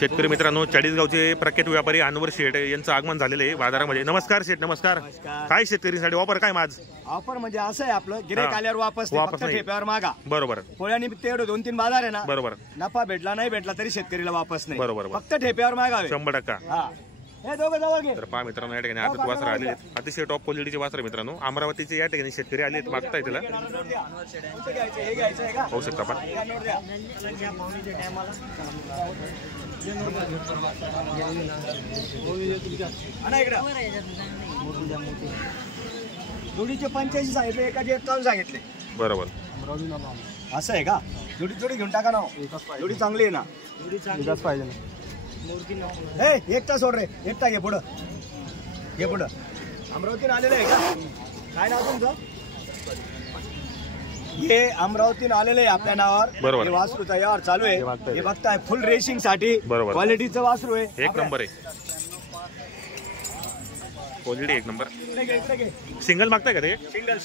शेतकरी मित्रांनो, चाळीसगावचे प्रख्यात व्यापारी अनवर शेठ यांचं आगमन झालेलं आहे बाजारामध्ये. नमस्कार शेठ. नमस्कार. काय शेतकरीसाठी ऑफर काय माझ? ऑफर म्हणजे असं आहे, आपलं गिऱ्हाईक आल्यावर वापस ठेप्यावर मागा. बरोबर. पोळ्यानिमित्त एवढे 2-3 बाजार आहे ना. बरोबर. नफा भेटला नाही भेटला तरी शेतकरीला वापस नाही. बरोबर. फक्त ठेप्यावर मागावे. 100%. हा, हे दोघं जवळ घे. तर पहा मित्रांनो, या ठिकाणी आदत वासर आले आहेत, अतिशय टॉप क्वालिटीचे वासर मित्रांनो. अमरावतीचे या ठिकाणी शेतकरी आले आहेत, मागताय त्याला. होऊ शकता पण जोडीचे 85 सांगितले, एकाचे 51 सांगितले. बरोबर. असं आहे का? जोडी घेऊन टाका ना. जोडी चांगली आहे ना. जोडी पाहिजे ना. एकटा सोड रे, एकटा घे पुढं, घे पुढं. अमरावतीन आलेलं आहे का? काय नाव तुमचं? हे अमरावतीन आलेलं आहे आपल्या नावावर. बरोबर. वासरूचा यावर चालू आहे, हे बघताय. फुल रेसिंग साठी क्वालिटीचं वासरू आहे. एक नंबर आहे. क्वालिटी एक नंबर. सिंगल मागताय का ते? सिंगल.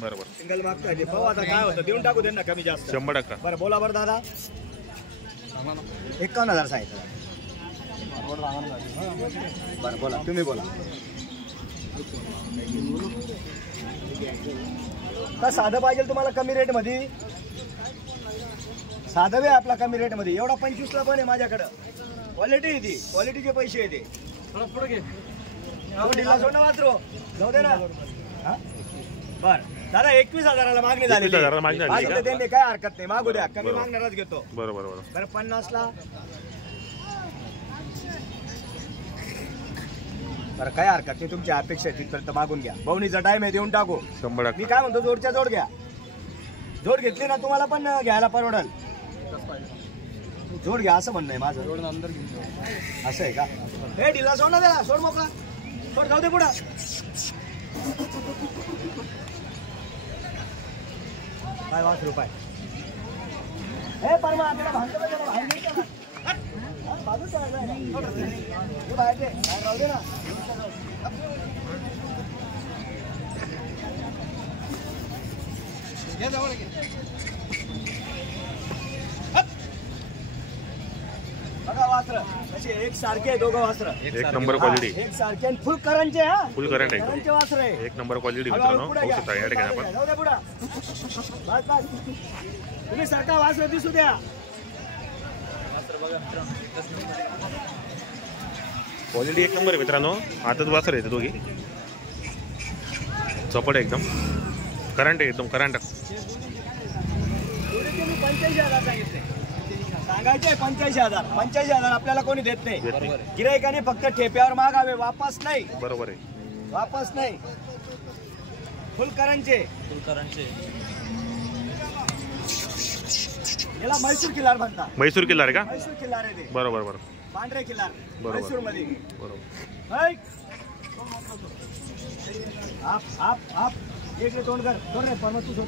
बरोबर. सिंगल मागताय. पाहू आता काय होतं, देऊन टाकू त्यांना कमी जास्त. 100%. बरं बोला बरं दादा. 51,000 सांगितलं. बरं बोला, तुम्ही बोला. का साधं पाहिजे तुम्हाला कमी रेट मध्ये? साधं आहे आपला कमी रेट मध्ये. एवढा 25ला पण आहे माझ्याकडं. क्वालिटी आहे ती, क्वालिटीचे पैसे आहे ते. पुढे घे. वाचरो जाऊ दे ना. बर दादा, 21,000ला मागणी झाली. काय हरकत नाही, मागू द्या. कमी मागणारच घेतो. बरोबर. बरं 50ला. बरं काय हरकत नाही, तुमची अपेक्षा तिथपर्यंत मागून घ्या. बवणीचा टाइम आहे, देऊन टाकू. मी काय म्हणतो, जोडच्या जोड घ्या. जोड घेतली ना तुम्हाला पण घ्यायला परवडल. जोड घ्या असं म्हणणं आहे माझं. असं आहे का? हे ढिला सोड ना त्याला, सोड मोकळा, सोड, जाऊ दे पुढं. काय 5 रुपये. हे परमा आपल्याला भांडं पाहिजे ना, बाजू बाहेर दे, राहू दे ना. बघा वासर कसे एक सारखे आहे, दोघं वासर एक नंबर क्वालिटी. एक सारखे आणि फुल करंटचे. हा, फुल करंट आहे. करंटचे वासर आहे. एक नंबर क्वालिटी मित्रांनो. होऊ शकता या ठिकाणी आपण. जाऊ द्या पुढं. बस तुम्ही सारखा वासर दिसू द्या. क्वालिटी एक नंबर आहे मित्रांनो. आताच वासर येते दोघी. चपड एकदम करंट आहे, एकदम करंट. 85,000 सांगितले. सांगायचे 85,000. 85,000 आपल्याला कोणी देत नाही. गिऱ्हाईकाने फक्त ठेप्यावर मागावे, वापस नाही. बरोबर आहे. वापस नाही. फुल करंटचे. याला म्हैसूर किल्लार म्हणतात. म्हैसूर किल्लार का? म्हैसूर किल्लार आहे ते. बरोबर. पांढरे किल्लार म्हैसूर मध्ये. बरोबर. आप एक रे तोंड कर, सोड रे पण तू सोड.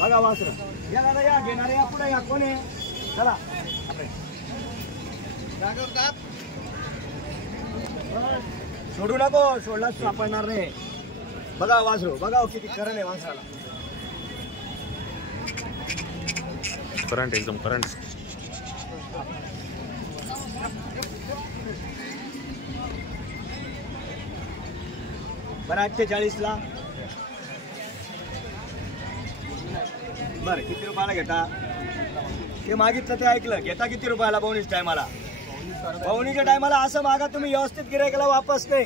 बघा वासर. या दादा, या घेणारे, या पुढे या. कोण आहे? चला. सोडू नको, सोडलाच सापडणार नाही. बघा वासरू, बघा किती करण आहे वासराला. करंट एकदम करंट. बरं 48ला. बरं किती रुपयाला घेता? ते मागितलं ते ऐकलं. घेता किती रुपयाला? बवणीच्या टायमाला. बवणीच्या टायमाला असं मागा तुम्ही, व्यवस्थित गिऱ्हाईकाला वापस नाही.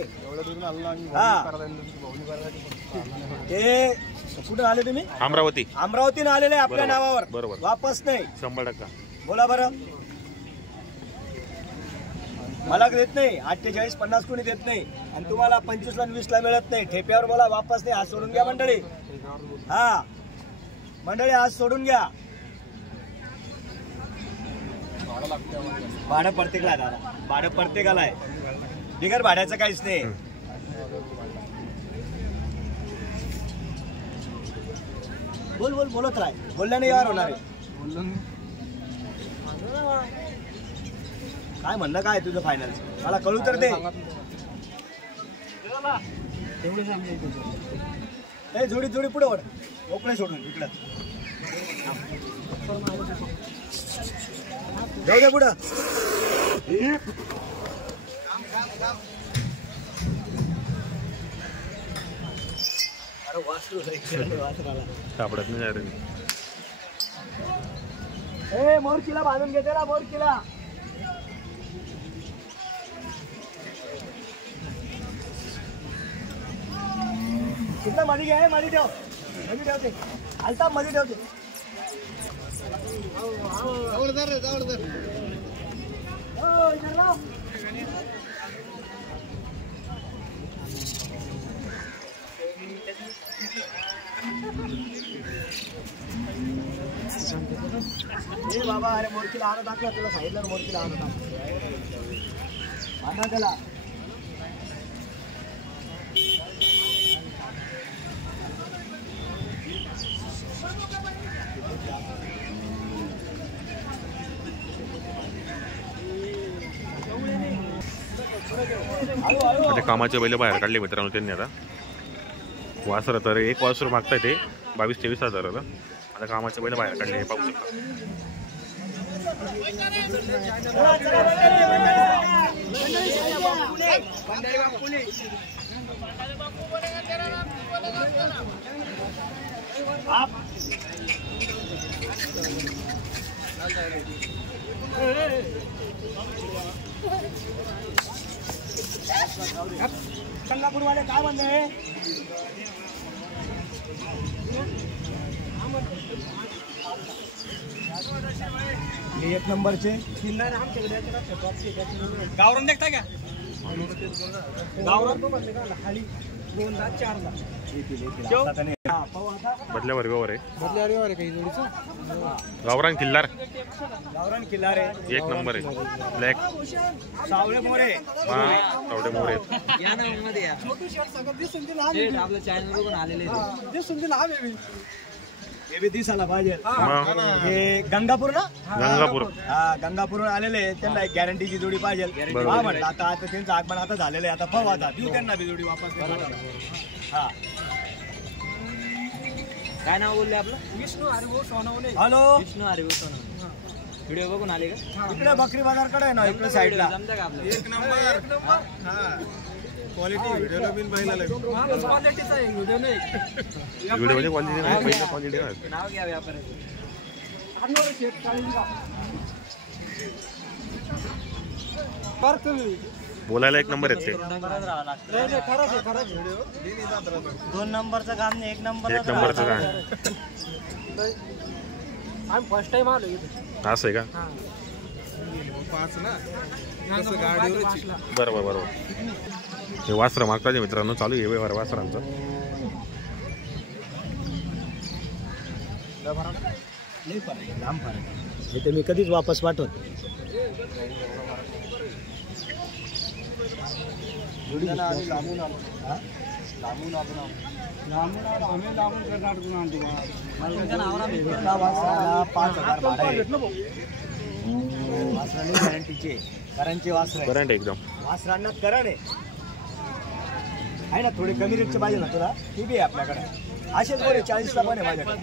हा, ते कुठे आले तुम्ही? अमरावतीने आलेले आपल्या नावावर. बरोबर. वापस नाही. 100%. बोला बरं. मला देत नाही. 48-50 कोणी देत नाही. आणि तुम्हाला 25ला 20ला मिळत नाही. ठेप्यावर बोला, वापस नाही. आज सोडून घ्या मंडळी. हा मंडळी, आज सोडून घ्या. भाडं प्रत्येकाला दादा, भाडं प्रत्येकाला आहे. बिगर भाड्याचं काहीच नाही. बोलत राह. बोलल्याने यार होणार आहे. काय म्हणणं काय तुझं फायनल? मला कळू तर दे. जोडी पुढे ओढ. मोकळे सोडून इकडं जाऊ दे पुढं. अरे वासरू वासराला सापडत नाही रे. ए मोरकीला बांधून घेते ना मोरकीला. कुठला मध्ये घे मध्ये ठेव. मध्ये ठेवते आलता मध्ये ठेवते. ए बाबा अरे मोरकीला आणून टाकला तुला सांगितलं ना मोरकीला आणून टाकला त्याला. आता कामाचे बैल बाहेर काढले मित्रांनो त्यांनी. आता वासर तर एक वासर मागताय ते 22-23 आता कामाचे बैल बाहेर काढले पाहू शकता. गंगापूर वाले काय म्हणले. एक नंबरचे गावरान देखता का. गावरान खाली 2-4 बदल्यावर व्यवहार आहे. बदल्यावर काही जोडीचं गावरान किल्लार. गावरान किल्लार आहे. एक नंबर आहे. ब्लॅक सावळे मोरे. सावळे मोरे या ना मध्ये या. छोटू शर्ट सगळं दिसून दिलं आम्ही आपल्या चॅनल बघून आलेले दिसून दिलं आम्ही. हे बी दिसायला पाहिजे. हे गंगापूर ना. गंगापूर. हा गंगापूरहून आलेले. त्यांना एक गॅरंटीची जोडी पाहिजे. हा म्हणलं आता त्यांचं आगमन आता झालेलं आहे. आता पाहू आता देऊ त्यांना बी जोडी वापस. हा काय नाव बोलले आपलं. विष्णू हरिभाऊ सोनवणे. हॅलो विष्णू हरिभाऊ सोनवणे. व्हिडिओ बघून आले का. इकडे बकरी बाजारकडे आहे ना इकडे साईडला. जमतं का आपलं. एक नंबर क्वालिटी व्हिडिओला बिन पाहिला क्वालिटीचा आहे व्हिडिओ नाही. व्हिडिओ क्वालिटी नाही पहिला क्वालिटी नाही. नाव घ्या व्यापाराचं. बोलायला एक नंबर येते. 2 नंबरचं काम नाही 1 नंबर. एक नंबरचं काय आम्ही फर्स्ट टाइम आलो इथे. असं आहे का. बरोबर बरोबर. हे वासरं मागतात मित्रांनो. चालू आहे व्यवहार वासरांचा. नाही फरक लांब फरक. इथे मी कधीच वापस पाठवत. लांबून आलो. लांबून आलो. आम्ही लांबून कर्नाटकून आणतो. 5,000 भाडं आहे. वासराने गॅरंटीचे करांचे वासर आहे. करंट एकदम. वासरांना करण आहे ना. थोडे कमी रेटचे पाहिजे ना तुला. ती बी आहे आपल्याकडे. असेच बरे 40ला पण आहे माझ्याकडे.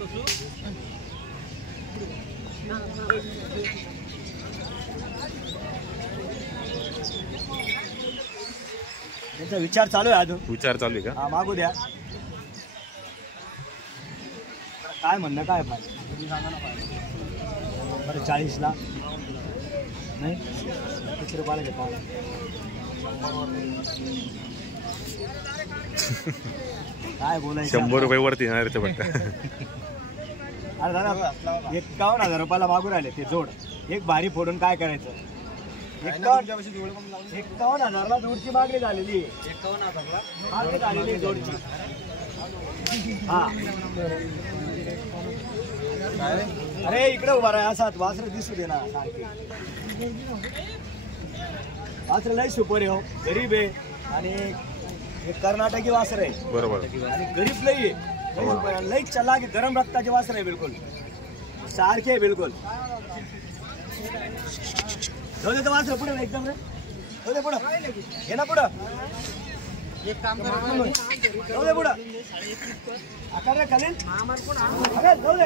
त्यांचा विचार चालू आहे अजून. विचार चालू आहे का. हा मागू द्या. काय म्हणणं काय पाहिजे बरं. 40ला नाही 30 रुपयाला घेता. काय बोलायचं. 100 रुपये वरती येणार ते फक्त. अरे दादा 51,000 रुपयाला मागून राहिले ते जोड. एक भारी फोडून काय करायचं. 51,000ला जोडची मागणी झालेली. 51,000ला मागणी झालेली जोडची. हा अरे इकडे उभा राहा. असाच वासर दिसू दे ना. वासर लय सुपर आहे हो. गरीब आहे आणि हे कर्नाटकी वासर आहे. बरोबर. आणि गरीब लई आहे. लई चला की गरम रक्ताचे वासर आहे. बिलकुल सारखे आहे बिलकुल. जाऊ दे वासर पुढे एकदम रे. जाऊ दे पुढं. घे ना पुढं. एक काम करा. जाऊ दे पुढं. आकार रे खाली. अरे जाऊ दे.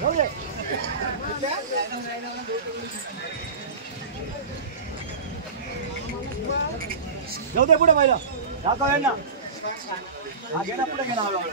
जाऊ दे. जाऊ दे पुढे पहिलं दाखव यांना. हा घे ना पुढे घे ना हळूहळू.